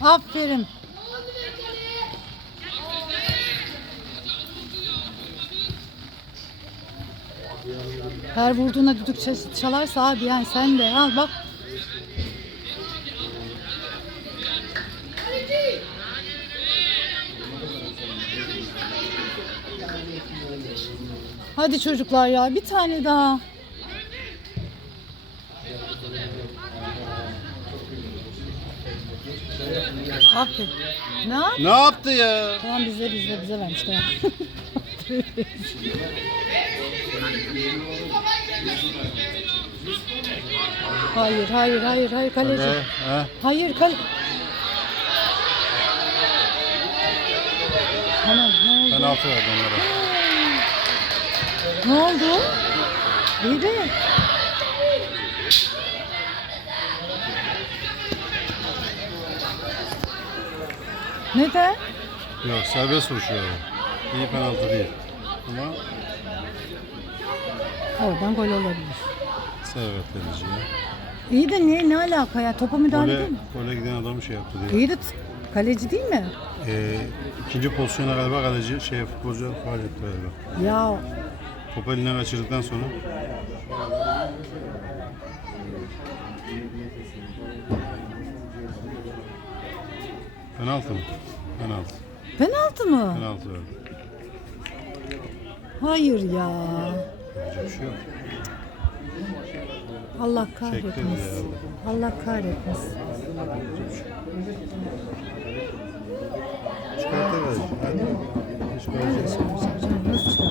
Aferin. Her vurduğuna düdük çal- çalarsa abi yani sen de al bak. Hadi çocuklar ya bir tane daha. Aferin. Ne yap? Ne yaptı ya? Tamam bize bize bize vermiş tamam. hayır hayır hayır hayır kaleci. Be, ha? Hayır kal. Tamam ne oldu? Penaltı verdi onlara. Ne oldu? İyi de. Neden? Yok serbest vuruş yani. İyi penaltı değil. Ama Oradan gol olabilir. servet verici ya. İyi de ne ne alaka ya? Topa müdahale Gole, değil mi? gole giden adamı şey yaptı diye. İyi de t- kaleci değil mi? Ee, ikinci pozisyona galiba kaleci şey futbolcu faal etti galiba. Ya Topu eline kaçırdıktan sonra Penaltı mı? Penaltı. penaltı mı? Penaltı verdi. Hayır ya. Yapacak bir şey yok. Allah Çekti kahretmesin. Allah kahretmesin. Çıkartıverdi. Hadi. Hiç koyacak. Çıkaracağım, Nasıl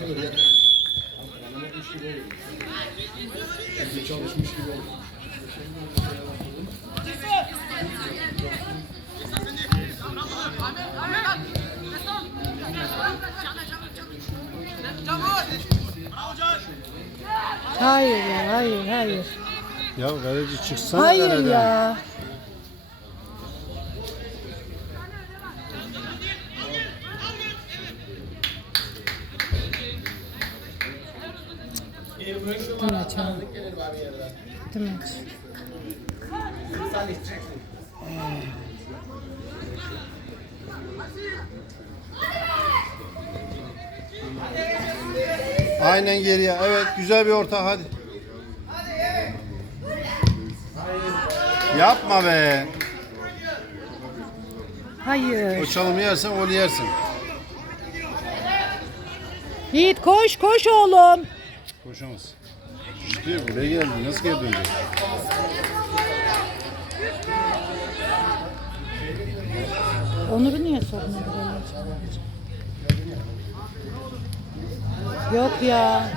çıkaracağım? Hayır ya, hayır, hayır. Ya kaleci çıksana Hayır kaleden. ya. Bitti maç ha. Bitti maç. Aynen geriye. Evet güzel bir orta hadi. Yapma be. Hayır. O çalımı yersen golü yersin. Yiğit koş koş oğlum. Koşamaz. İşte buraya geldi. Nasıl geri dönecek? Onur'u niye böyle? Yok ya.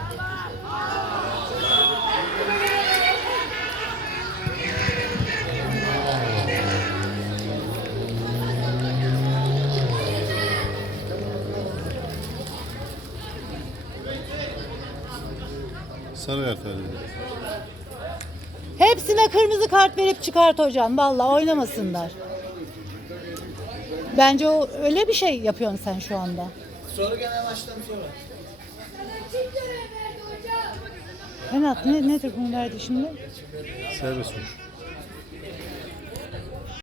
Sarı kart verdi. Hepsine kırmızı kart verip çıkart hocam. Vallahi oynamasınlar. Bence o öyle bir şey yapıyorsun sen şu anda. Sonra genel maçtan sonra. Renat ne, nedir bunu verdi şimdi? Serbest vuruş.